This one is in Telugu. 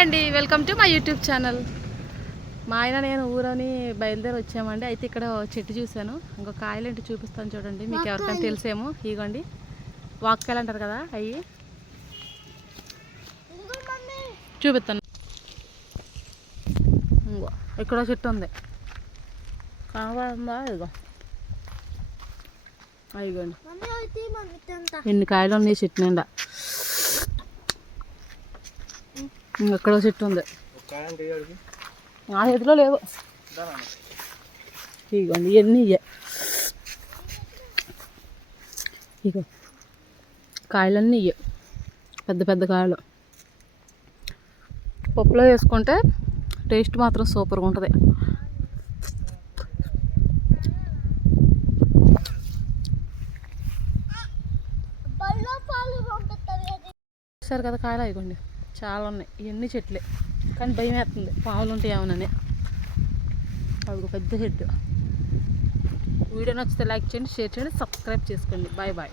అండి welcome to my YouTube channel మా ఆయన నేను ఊరని బయలుదేరి వచ్చామండి. అయితే ఇక్కడ చెట్టు చూశాను. ఇంకో కాయలు ఏంటి చూపిస్తాను చూడండి మీకు ఎవరికైనా తెలిసేమో. ఇగోండి. వాక్కాయలు అంటారు కదా అవి చూపిస్తాను. ఇంకో ఇక్కడ చెట్టు ఉంది. కనబడుతుందా ఇదిగో అయ్యండి ఎన్ని కాయలు ఉన్నాయి చెట్టు నిండా? ఎక్కడో చెట్టు ఉంది. నా చేతిలో లేవు. ఇగోండి ఇవన్నీ ఇయ్యే. ఇగో కాయలన్నీ ఇయ్యే. పెద్ద పెద్ద కాయలు. పప్పులో వేసుకుంటే టేస్ట్ మాత్రం సూపర్గా ఉంటుంది. చూసారు కదా కాయలు? ఇగోండి చాలా ఉన్నాయి ఇవన్నీ చెట్లే. కానీ భయం వేస్తుంది పాములు ఉంటాయి ఏమనని. అది ఒక పెద్ద చెట్టు వీడియో నచ్చితే లైక్ చేయండి షేర్ చేయండి సబ్స్క్రైబ్ చేసుకోండి. Bye bye.